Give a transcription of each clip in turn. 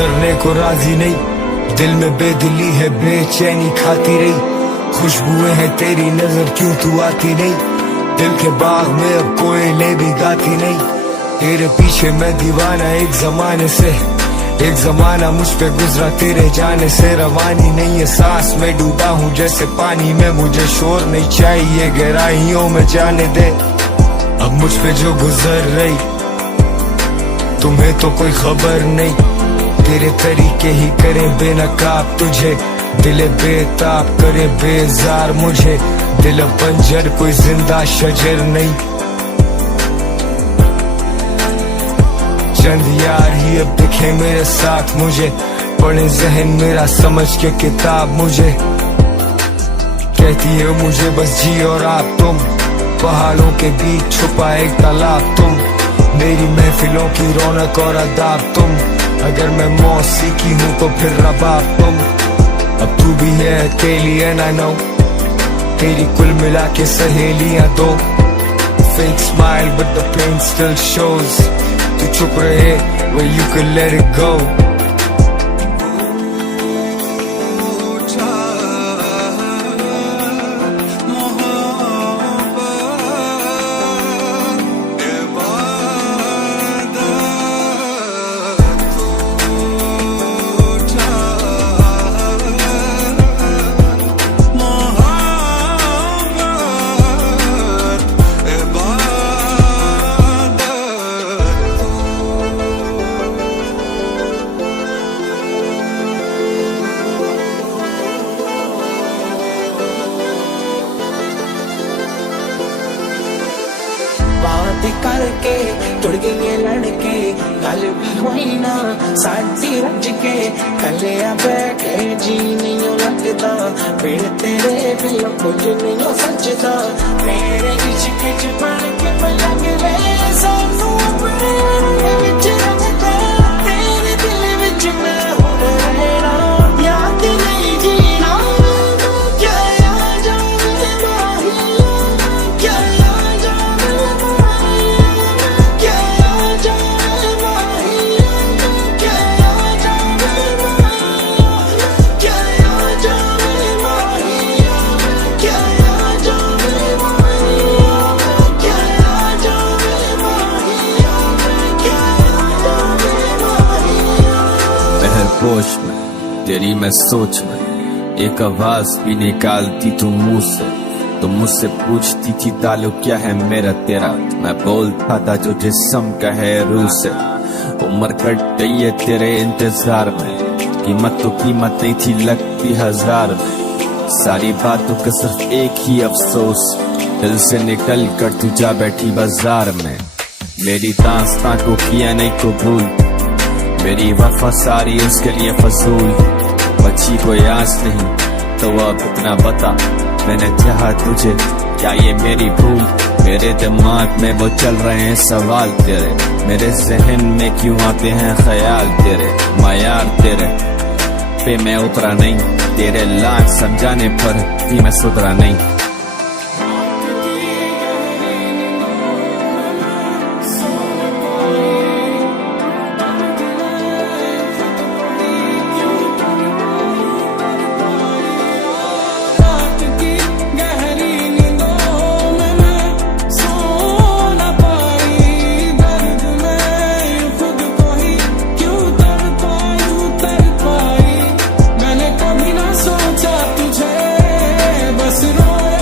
गुजरने को राजी नहीं, दिल में बेदिली है बेचैनी खाती रही। खुशबुएं हैं तेरी नजर क्यों तू आती नहीं, दिल के बाग में अब कोयले भी गाती नहीं। तेरे पीछे मैं दीवाना एक जमाने से, एक जमाना मुझ पे गुजरा तेरे जाने से। रवानी नहीं है सांस में डूबा हूँ जैसे पानी में, मुझे शोर नहीं चाहिए गहराइयों में जाने दे। अब मुझ पे जो गुजर रही तुम्हें तो कोई खबर नहीं, तेरे तरीके ही करे बेनकाब तुझे, दिल बेताब करे बेजार मुझे। दिल बंजर कोई जिंदा शजर नहीं, चंद यार ही अब दिखे मेरे साथ मुझे, पढ़े जहन मेरा समझ के किताब मुझे। कहती है मुझे बस जी और आप तुम, पहाड़ों के बीच छुपा एक तालाब तुम, मेरी महफिलों की रौनक और अदाब तुम। अगर मैं मौसीकी हूँ तो फिर रबाब तुम। अब तू भी है अकेली है ना नो, तेरी कुल मिला के सहेलियां दो। Fake smile but the pain still shows, तू चुप रहे where you could let it go। बात करके जुड़ गए लड़के, गल भी हुई ना साडी रज के। कले बैठे जी नहीं लगता, फिर तेरे बिल कुछ नहीं सजदा। मेरे इश्क च बन के पलंग ले सानू अपने विच रखदा, तेरे दिल विच मैं हो रहना, याद नहीं जीना क्या याद माहिया, क्या याद होश में तेरी मैं सोच में, एक आवाज भी निकालती तू मुंह से। तो मुझसे पूछती थी ताल्लुक क्या है मेरा तेरा, मैं बोलता था जो जिस्म का है रूह से। उम्र कट गई है तेरे इंतजार में, कीमत तो कीमत नहीं थी लगती हजार में। सारी बातों का सिर्फ एक ही अफसोस, दिल से निकल कर तू जा बैठी बाजार में। मेरी दास्तां को किया नहीं कबूल, मेरी वफा सारी उसके लिए फजूल। बच्ची कोई आस नहीं तो अब इतना बता, मैंने चाहा तुझे क्या ये मेरी भूल। मेरे दिमाग में वो चल रहे हैं सवाल तेरे, मेरे जहन में क्यों आते हैं ख्याल तेरे। मायार तेरे पे मैं उतरा नहीं, तेरे लाख समझाने पर भी मैं सुधरा नहीं। सोचा तुझे बस रोया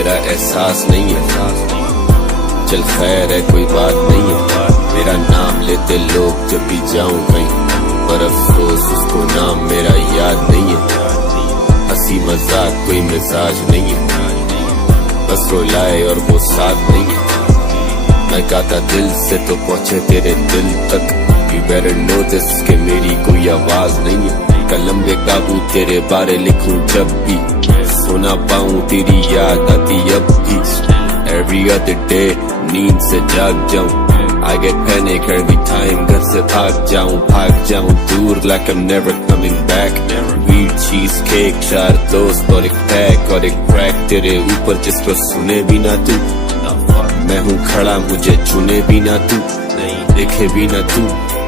मेरा एहसास नहीं है। चल खैर है कोई बात नहीं है, मेरा नाम लेते लोग जब भी जाऊं कहीं, पर अफसोस उसको नाम मेरा याद नहीं है। हंसी मजाक कोई मिजाज नहीं है, बस रुलाए और वो साथ नहीं है। मैं गाता दिल से तो पहुंचे तेरे दिल तक, You better know this कि मेरी कोई आवाज नहीं है। कलम बेकाबू तेरे बारे लिखूं जब भी, सुना पाऊं तेरी याद आती अब भी। Every other day नींद से जाग जाऊं, I get panic every time घर से भाग जाऊं दूर like I'm never coming back। Weed cheese cake 4 दोस्त और एक पैक और एक क्रैक तेरे ऊपर जिसको सुने भी ना तू। मैं हूँ खड़ा मुझे चुने भी ना तू, देखे भी ना तू,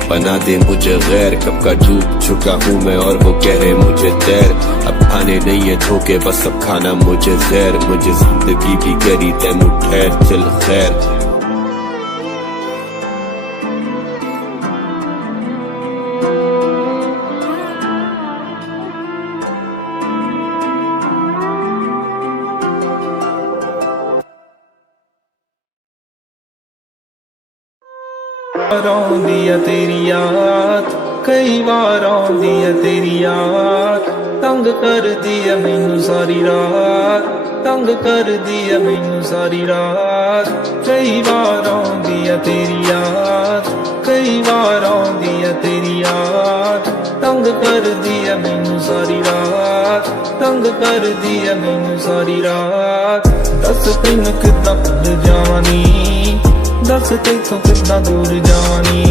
बना दे मुझे गैर। कब का डूब चुका हूँ मैं और वो कह रहे मुझे तैर। अब खाने नहीं है धोखे बस अब खाना मुझे जहर। मुझे जिंदगी भी करी तैमू ठहर चल खैर। आंदी है तेरी याद, कई बार आंदी है तेरी याद, तंग कर दी है मैनू सारी रात, तंग कर दी है मैनू सारी रात। कई बार आंदी है तेरी याद, कई बार आंदी है तेरी याद, तंग कर दी है मैनू सारी रात, तंग कर दी है मैनू सारी रात। दस तैनू किदां भुल जानी, दस तैथों कितना दूर जानी,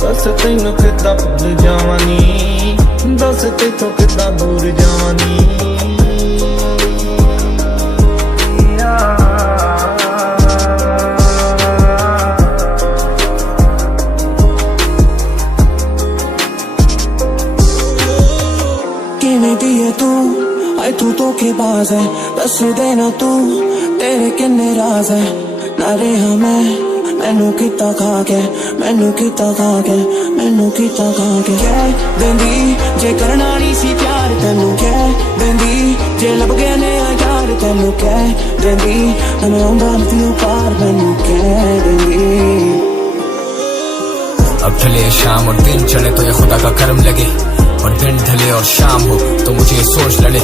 दस तैनू कितना भुल जानी, दस तैथों कितना दूर जानी। किवें दी है तू आए तू तो के बाज है, दस देना तू तेरे किन्ने राज है। नारे हमें मैनू किता खा के, मैनू किता खा के, मैनू किता खा के। कह देंदी जे करना नहीं सी प्यार तेनू, कह देंदी जे लब गए ने यार तेनू, कह देंदी मैं आंदा नहीं पार मैनू, कह देंदी। अब ढले शाम और दिन चढ़े तो ये खुदा का करम लगे, और दिन ढले और शाम हो तो मुझे सोच लड़े।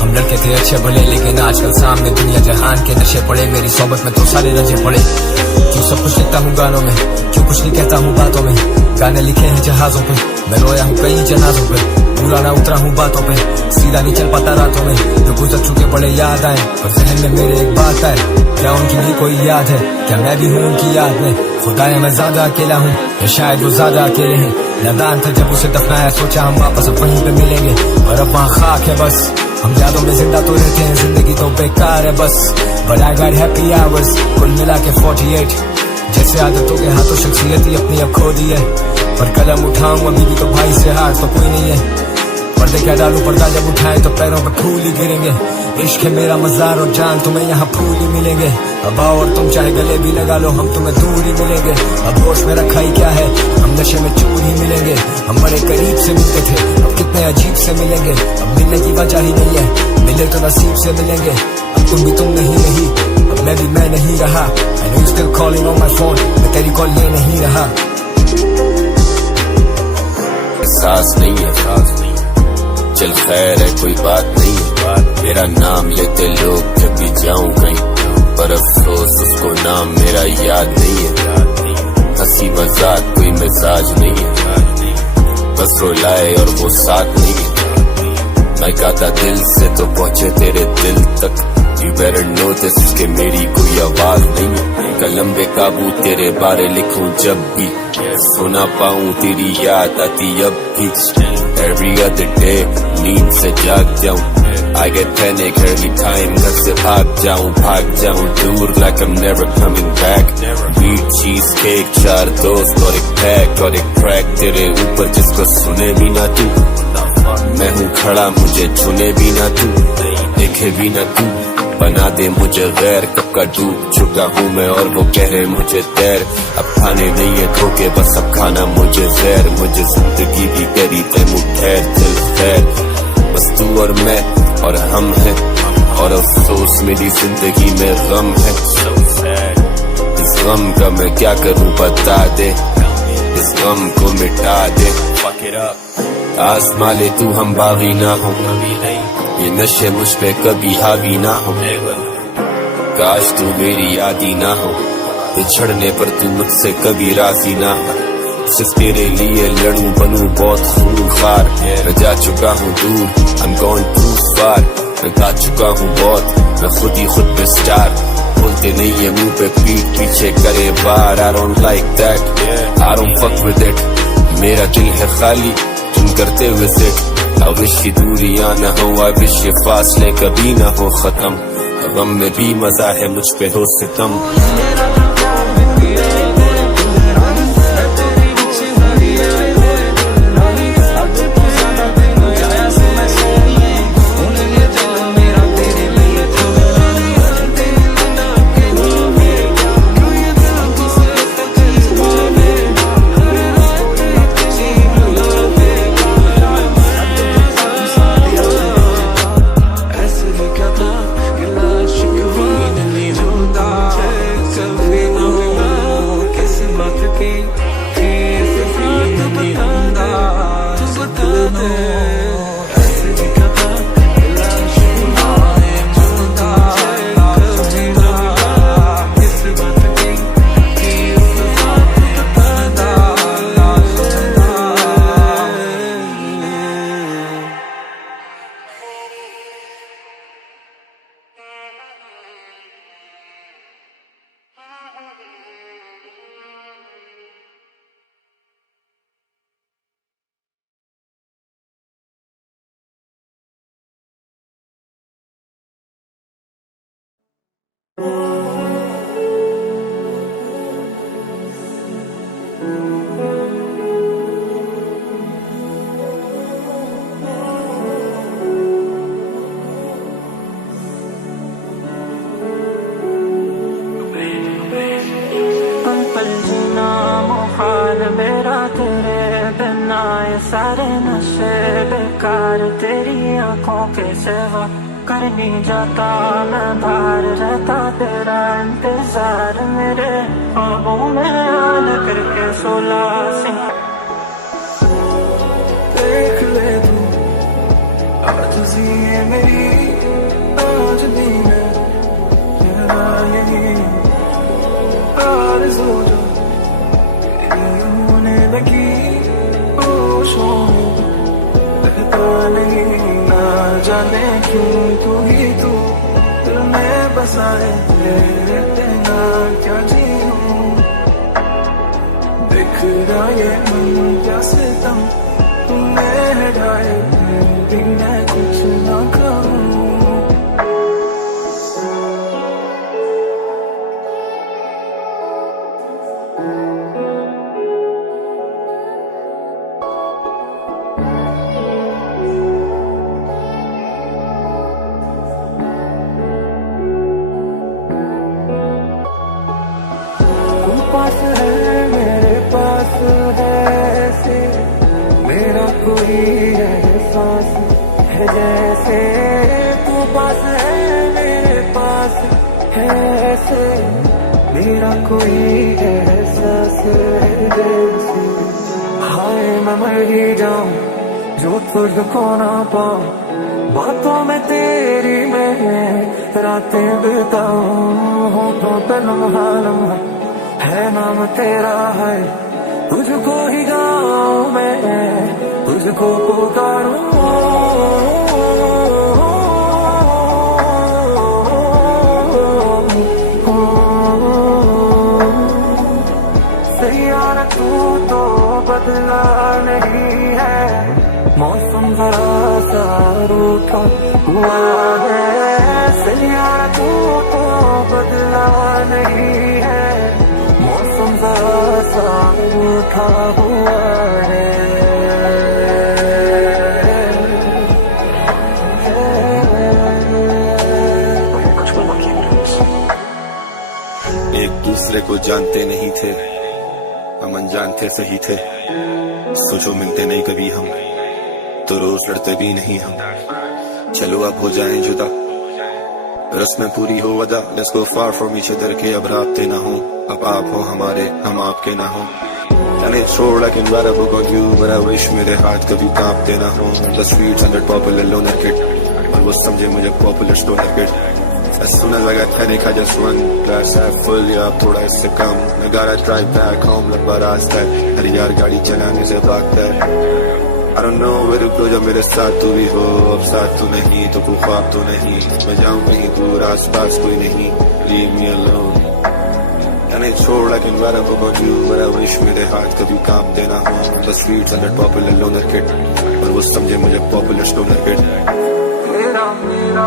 हम लड़के थे अच्छे भले लेकिन आजकल सामने दुनिया जहान के नशे पड़े। मेरी सोबत में तो सारे रंजे पड़े। क्यों सब कुछ लिखता हूँ गानों में, क्यों कुछ नहीं कहता हूँ बातों में। गाने लिखे हैं जहाजों पे, मैं रोया हूँ कई जनाजों पे। पूरा ना उतरा हूँ बातों पे, सीधा नहीं चल पाता रातों में। जो गुजर चुके बड़े याद आए और जहन में मेरे एक बात आए, क्या उनकी भी कोई याद है, क्या मैं भी हूँ उनकी याद में। खुदाया मैं ज्यादा अकेला हूँ या शायद वो ज्यादा अकेले हैं। नादान था जब उसे दफनाया, सोचा हम वापस अब वहीं पे मिलेंगे, और अब वहाँ खाक है बस। हम यादों में जिंदा तो रहते हैं, जिंदगी तो बेकार है बस। But I got happy hours, कुल मिला के 48। जैसे आदतों के हाथों शख्सियत ही अपनी अब खो दी है, पर कलम उठाऊं अभी भी तो भाई से हार तो कोई नहीं है। पर्दे क्या डालूं पर्दा जब उठाए तो पैरों पे फूल ही गिरेंगे। इश्क है मेरा मजार और जान तुम्हें यहाँ फूल ही मिलेंगे। अब आओ और तुम चाहे गले भी लगा लो, हम तुम्हें दूर ही मिलेंगे। अब होश में रखा ही क्या है, हम नशे में चूर ही मिलेंगे। हम बड़े करीब से मिलते थे, अब कितने अजीब से मिलेंगे। अब मिलने की वजह ही नहीं है, मिले तो नसीब से मिलेंगे। अब तुम भी तुम नहीं रही, अब मैं भी मैं नहीं रहा। I know you still calling on my phone, मैं तेरी कॉल ले नहीं रहा। एहसास नहीं है, चल खैर है कोई बात नहीं है। मेरा नाम लेते लोग जब भी जाऊं कहीं, पर अफसोस उसको नाम मेरा याद नहीं है। हंसी मजाक कोई मिजाज नहीं है, बस रुलाए और वो साथ नहीं है। मैं गाता दिल से तो पहुंचे तेरे दिल तक। You better know this कि मेरी कोई आवाज नहीं है। कलम बेकाबू तेरे बारे लिखूं जब भी, सुना पाऊं तेरी याद आती अब भी। Every other day नींद से जाग जाऊं, I get panic every time घर से भाग जाऊं दूर like I'm never coming back। Weed cheese cake 4 दोस्त और एक पैक और एक क्रैक तेरे ऊपर जिसको सुने भी ना तू। मैं हूँ खड़ा मुझे चुने भी ना तू, देखे भी ना तू, बना दे मुझे गैर। कब का डूब चुका हूँ मैं और वो कह रहे मुझे तैर। अब खाने नहीं है धोखे बस अब खाना मुझे जहर। मुझे जिंदगी भी करी तैमू ठहर चल खैर। बस तू और मैं और हम हैं और अफसोस मेरी जिंदगी में गम है। इस गम का मैं क्या करूं बता दे, इस गम को मिटा दे। आज़मा ले तू हम बागी ना हो, ये नशे मुझ पे कभी हावी ना हो। काश तू मेरी आदी ना हो, बिछड़ने पर तू मुझसे कभी राजी ना हो। सिर्फ तेरे लिए लड़ूं बनूं बहुत खूंखार। मैं जा चुका हूँ दूर, I'm gone too far। मैं गा चुका हूँ बहुत, मैं खुद ही खुद पे स्टार। बोलते नहीं ये मुंह पे पीठ पीछे करे बार। I don't like that, I don't fuck with it। मेरा दिल है खाली तुम करते हुए सिट। I wish ये दूरियां न हो, I wish ये फासले कभी न हो खत्म। गम में भी मजा है मुझ पे हो सितम। मेरा तेरे बिना ये सारे नशे बेकार। तेरी आंखों के सिवा कर नहीं जाता मैं बाहर। रहता तेरा इंतजार मेरे ख्वाबों में याद करके सोला सिंह। देख ले तू आज जिए मेरी आज भी मैं तेरा यही आरज़ू जो लगी होशों में रहता नहीं। ना जाने क्यों तू ही तू दिल में बसाए तेरे बिना क्या जीऊं। दिख रहा ये मन क्या सितम तूने हटाए दिन मैं कुछ ना करूं। पास है मेरे पास है ऐसे मेरा कोई एहसास है जैसे तू पास है मेरे पास है ऐसे मेरा कोई एहसास है जैसे। हाय मैं मर ही जाऊं जो तुझको ना पाऊं। बातों में तेरी मैं रातें बिताऊं। होठों पे लम्हा लम्हा है नाम तेरा है। तुझको ही गाऊं मैं तुझको पुकारूं। सैयारा तू तो बदला नहीं है। मौसम जरा सा रूठा हुआ है। सैयारा तू तो बदला नहीं है। मौसम जरा सा रूठा हुआ है। एक दूसरे को जानते नहीं थे, हम अनजान थे सही थे। सोचो मिलते नहीं कभी हम, तो रोज लड़ते भी नहीं हम। चलो अब हो जाएं जुदा, रस्में पूरी हो वदा, let's go far from each other के अब राब्ते ना हो, अब आप हो हमारे हम आपके ना हो। And it's sure I can write a book on you, but I wish मेरे हाथ कभी कांपते ना हो। The streets under popular loner kid, और वो समझे मुझे popular stoner kid। As soon as I got headache, I just run, glass half full या अब थोड़ा इससे कम। I gotta drive back home, लगभग रास्ता है, हर यार गाड़ी चलाने से भागता है। I don't know where to go, जब मेरे साथ तू भी हो, अब साथ तू नहीं तो कोई ख्वाब तो नहीं। मैं जाऊँ कहीं दूर, आस पास कोई नहीं, leave me alone। And it's sure I can write a book on you, but I wish मेरे हाथ कभी कांपते ना हो। The streets under popular loner kid, और वो समझे मुझे popular stoner kid। तेरा मेरा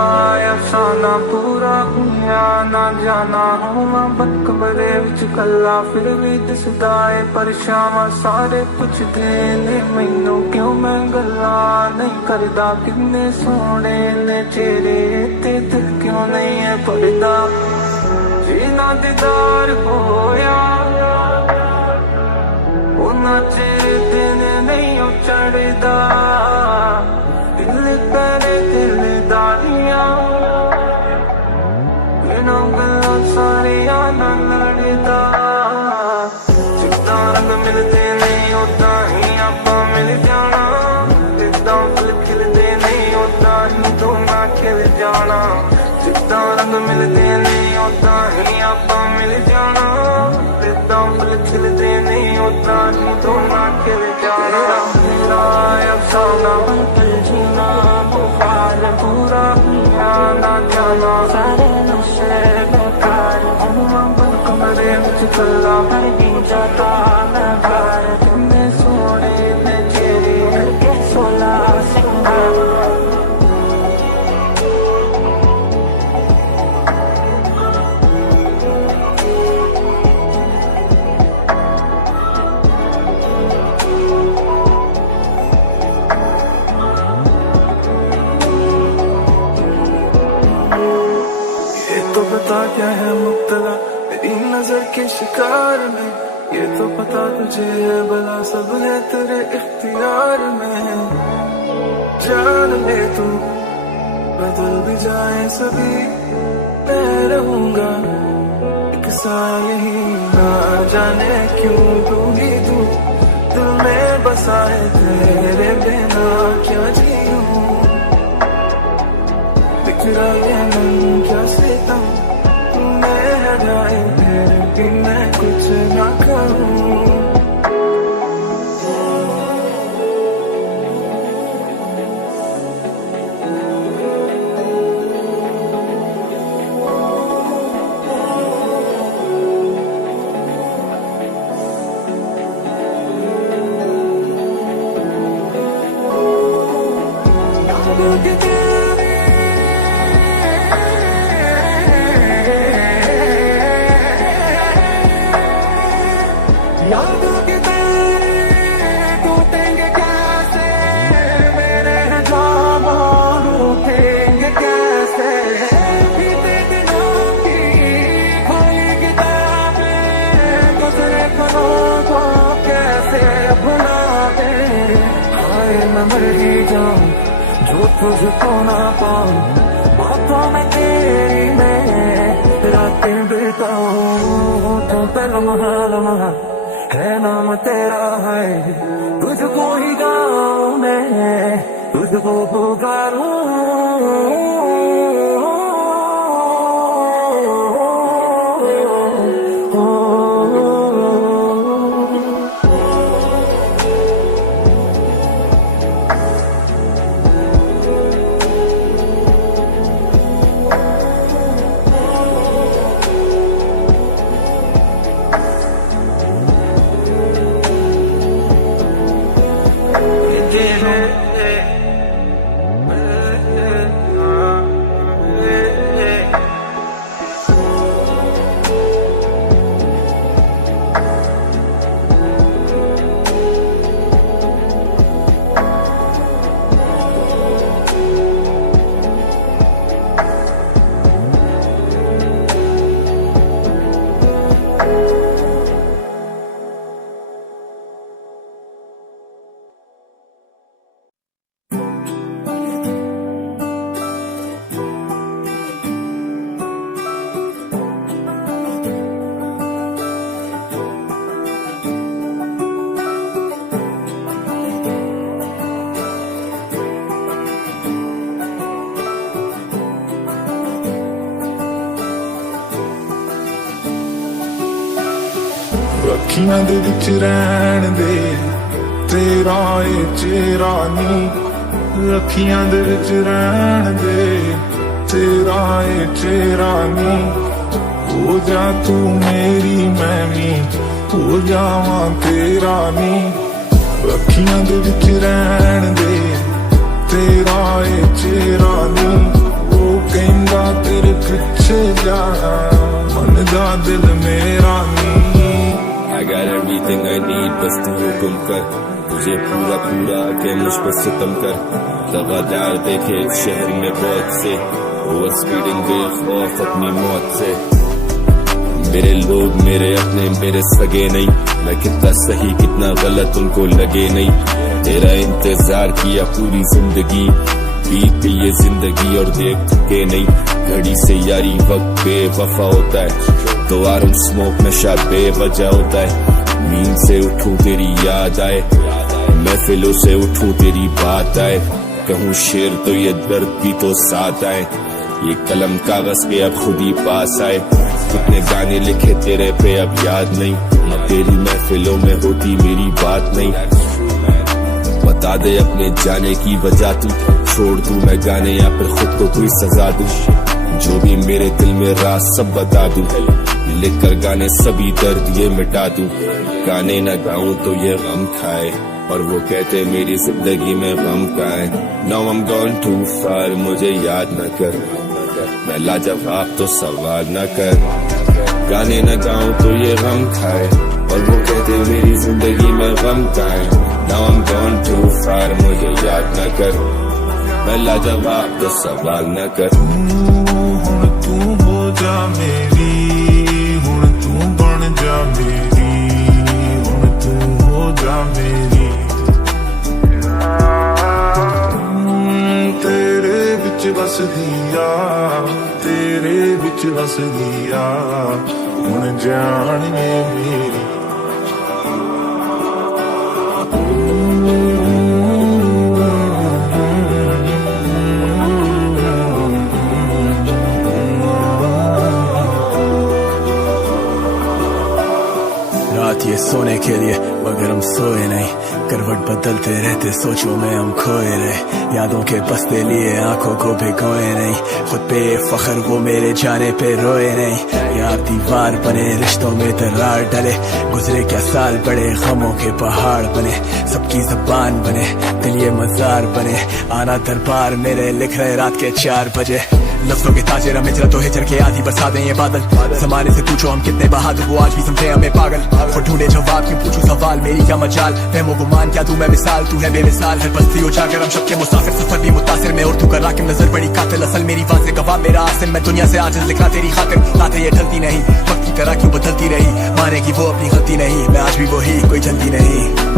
अफसाना पूरा हुआ ना जाना होवा बकबरे विच कल्ला फिर भी दिसदा है परेशान सारे कुछ देने मैनू क्यों मैं गल्ला नहीं करदा किन्ने सोने ने चेहरे ते दिल क्यों नहीं है पड़दा जीना दीदार होया उन्ना चेहरे दिन नहीं चढ़दा दिल करे दिल दानिया बिना गल्ला सारिया ना लड़दा जिद्दां रंग मिलते नहीं उदा ही आपां मिल जाना जिद्दां फुल खिलदे नहीं उदा ही दोना खिल जाना जिद्दां रंग मिलते नहीं उदा ही आपां मिल जाना जिद्दां फुल खिलदे नहीं उदा ही दोना खिल जाना मेरा अफसाना बन जीना बुखार पूरा हुआ ना जाना सारे नशे बेकार हुआ बन कमरे विच कल्ला मैं नहीं जाता मैं बाहर किन्ने सोने ने चेहरे के 16 सिंगार क्या है मुब्तला मेरी नजर के शिकार में ये तो पता तुझे है भला सब है तेरे इख्तियार में जान ले तू बदल भी जाए सभी मैं रहूंगा एक साल ही ना जाने क्यों तू ही तू दिल में बसाए तेरे बिना क्या जीऊं बिखरा ये मन क्या सितम कि मैं कुछ ना करूं तुझको ना पाऊं बातों में तेरी मैं रातें बिताऊं तो पे लम्हा है नाम तेरा है तुझको ही गाऊं मैं तुझको पुकारूं ਅੱਖੀਆਂ ਦੇ ਵਿੱਚ ਰਹਿਣ ਦੇ ਤੇਰਾ ਏ ਚਿਹਰਾ ਨੀ ਅੱਖੀਆਂ ਦੇ ਵਿੱਚ ਰਹਿਣ ਦੇ ਤੇਰਾ ਏ ਚਿਹਰਾ ਨੀ ਹੋ ਜਾ ਤੂੰ ਮੇਰੀ ਮੈਂ ਵੀ ਹੋ ਜਾਵਾਂ ਤੇਰਾ ਨੀ ਅੱਖੀਆਂ ਦੇ ਵਿੱਚ ਰਹਿਣ ਦੇ ਤੇਰਾ ਏ ਚਿਹਰਾ ਨੀ ਉਹ ਕਹਿੰਦਾ ਤੇਰੇ ਪਿੱਛੇ ਜਾਣਾ ਮਨ ਦਾ ਦਿਲ ਮੇਰਾ ਨੀ I got everything I need, बस तू हुक्म कर तुझे पूरा पूरा के मुझ पर सितम कर दगादार देखे इस शहर में बहुत से वो स्पीडिंग बेखौफ अपनी मौत से मेरे लोग मेरे अपने मेरे सगे नहीं मैं कितना सही कितना गलत उनको लगे नहीं तेरा इंतजार किया पूरी जिंदगी बीत गई ये जिंदगी और देख चुके नहीं घड़ी से यारी वक्त बेवफा होता है तो आरम स्मोक नशा बेवजह होता है नींद से उठूं तेरी याद आए महफिलों से उठूं तेरी बात आए कहूँ शेर तो ये दर्द भी तो साथ आए ये कलम कागज पे अब खुद ही पास आए कितने गाने लिखे तेरे पे अब याद नहीं तेरी महफिलों में होती मेरी बात नहीं बता दे अपने जाने की वजह तू छोड़ दूं मैं गाने या फिर खुद को कोई सजा दूं जो भी मेरे दिल में राज सब बता दूं लिखकर गाने सभी दर्द ये मिटा दूं गाने न गाऊं तो ये गम खाए और वो कहते मेरी जिंदगी में गम का है Now I'm gone too far मुझे याद न कर मैं लाजवाब तो सवाल न कर गाने न गाऊं तो ये गम खाए और वो कहते मेरी जिंदगी में गम का है Now I'm gone too far मुझे याद न कर मैं लाजवाब तो सवाल न कर हुण तू हो जा मेरी हुण तू बन जा मेरी हुण तू हो जा मेरी तेरे विच वसदिया तेरे विच वसदिया हुण जान मेरी रात ये सोने के लिए मगर हम सोए नहीं करवट बदलते रहते सोचों में हम खोए रहे यादों के बसते लिए आंखों को भिगोए नहीं खुद पे फख्र वो मेरे जाने पे रोए नहीं यार दीवार बने रिश्तों में दरार डले गुजरे क्या साल बड़े गमों के पहाड़ बने सबकी ज़बान बने दिल ये मज़ार बने आना दरबार मेरे लिख रहे रात के 4 बजे लफ्जों के ताजे रमित्र तो हिचर के आधी बरसा दें ये बादल जमाने से पूछो हम कितने बहादुर वो आज भी समझे हमें पागल और ढूंढे जवाब क्यों पूछूं सवाल मेरी क्या मजाल फहमो गुमान क्या तू मैं मिसाल तू है बेमिसाल हर बस्ती उजागर हम सबके मुसाफिर सफर भी मुतासिर में और तू कर राकिब नजर बड़ी कातिल असल मेरी वाज़े गवाह मेरा आसिम मैं दुनिया से आज लिखना तेरी खातिर बातें ये ढलती नहीं वक्त की तरह क्यों बदलती रही मानेगी वो अपनी गलती नहीं मैं आज भी वही कोई जल्दी नहीं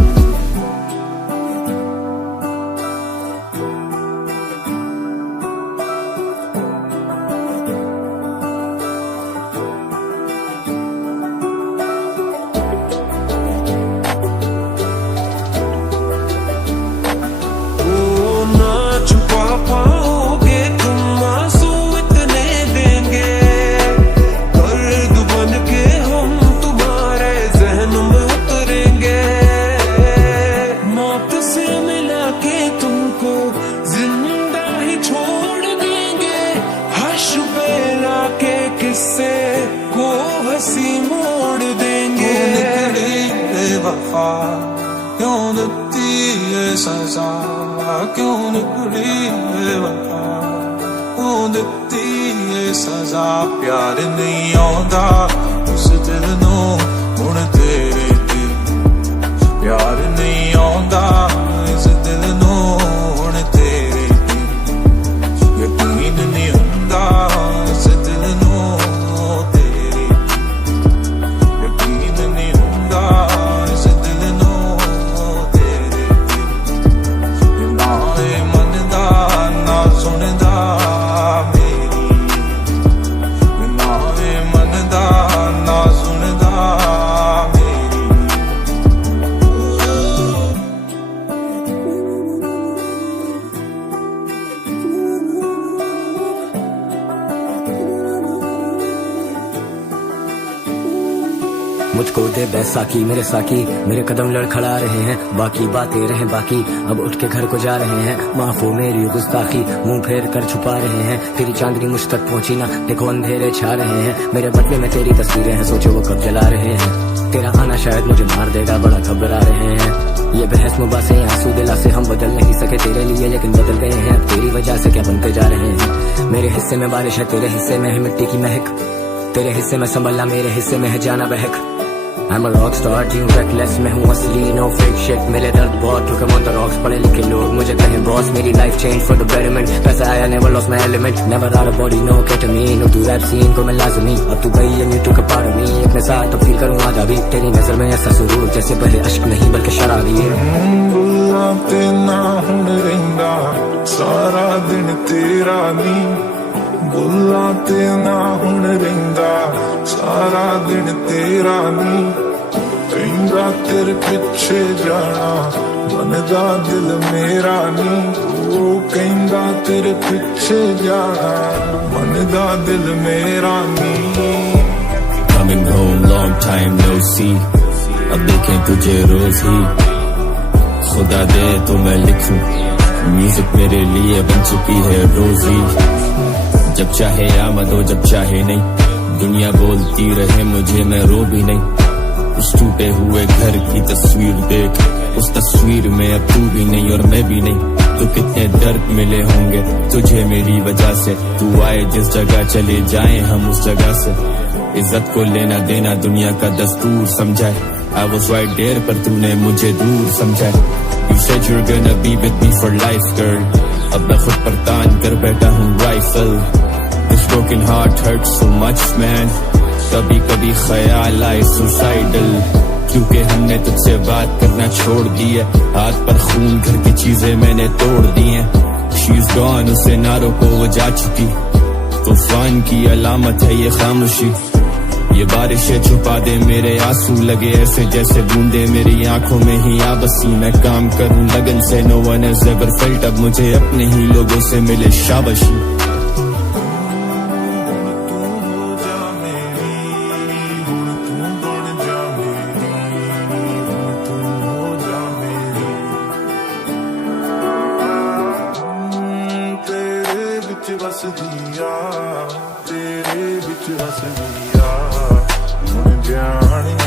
क्यों देती है सजा क्यों निकली है वफा क्यों देती है सजा प्यार नहीं आउंदा उस दिल नू हुण तेरे ते प्यार नहीं आउंदा इस दिल नू हुण तेरे ते यकीन नहीं हुंदा इस दिल नू तेरे यकीन नहीं हुंदा मुझको दे बैसाखी मेरे साकी, मेरे कदम लड़खड़ा रहे हैं, बाकी बातें रहे बाकी, अब उठ के घर को जा रहे हैं, माफ हो मेरी गुस्ताखी, मुंह फेर कर छुपा रहे हैं, तेरी चांदनी मुझ तक पहुंची ना, देखो अंधेरे छा रहे हैं, मेरे बदले में तेरी तस्वीरें हैं, सोचो वो कब जला रहे हैं, तेरा आना शायद मुझे मार देगा, बड़ा घबरा रहे हैं, ये बहस मुबासे आंसू दिला से हम बदल नहीं सके तेरे लिए, लेकिन बदल गए हैं अब तेरी वजह से, क्या बनते जा रहे हैं, मेरे हिस्से में बारिश है, तेरे हिस्से में है मिट्टी की महक, तेरे हिस्से में संभलना, मेरे हिस्से में है जाना बहक, I'm a rock star, जीऊं reckless, मैं हूँ असली, no fake shit, मेरे दर्द बहुत ठुके on the rocks, पढ़े लिखे लोग मुझे कहें boss, मेरी life change for the betterment, पैसा आया never lost my element, never out of body, no ketamine, अब तू rap scene को मैं लाज़मी, अब तू गई and you took a part of me, अपने साथ अब feel करूँ आज अभी, तेरी नजर में ऐसा सुरूर, जैसे बहे अश्क नहीं बल्कि शराबी बुला ते ना हुण रहिंदा, सारा दिन तेरा नी, बुला ते ना हुण रहिंदा, सारा दिन तेरा नी, कहंदा तेरे पिछे जाना, मनदा दिल मेरा नी, वो कहंदा तेरे पिछे जाना, मनदा दिल मेरा नी। Coming home, long time no see, अब देखें तुझे रोज ही, खुदा दे तो मैं लिखूं, म्यूजिक मेरे लिए बन चुकी है रोजी, जब चाहे आमद हो जब चाहे नहीं, दुनिया बोलती रहे मुझे मैं रो भी नहीं, उस टूटे हुए घर की तस्वीर देख, उस तस्वीर में अब तू भी नहीं और मैं भी नहीं, तो कितने दर्द मिले होंगे तुझे मेरी वजह से, तू आए जिस जगह चले जाएं हम उस जगह से, इज्जत को लेना देना दुनिया का दस्तूर समझाए, I was right there पर तूने मुझे दूर समझाए, You said you're gonna be with me for life girl, अब मैं खुद पर तान कर बैठा हूँ rifle, This broken heart hurts so much man, कभी कभी ख्याल आए सुसाइडल, क्योंकि हमने तुझसे बात करना छोड़ दी है, हाथ पर खून घर की चीजें मैंने तोड़ दी हैं, She's gone उसे ना रोको वो जा चुकी, तूफान की अलामत है ये खामोशी, ये बारिशें छुपा दे मेरे आंसू, लगे ऐसे जैसे बूंदे मेरी आंखों में ही आ बसी, मैं काम करूं लगन से, no one has ever felt, अब मुझे अपने ही लोगों से मिले शाबाशी। बस दिया तेरे बिच बस दिया, हुण जाने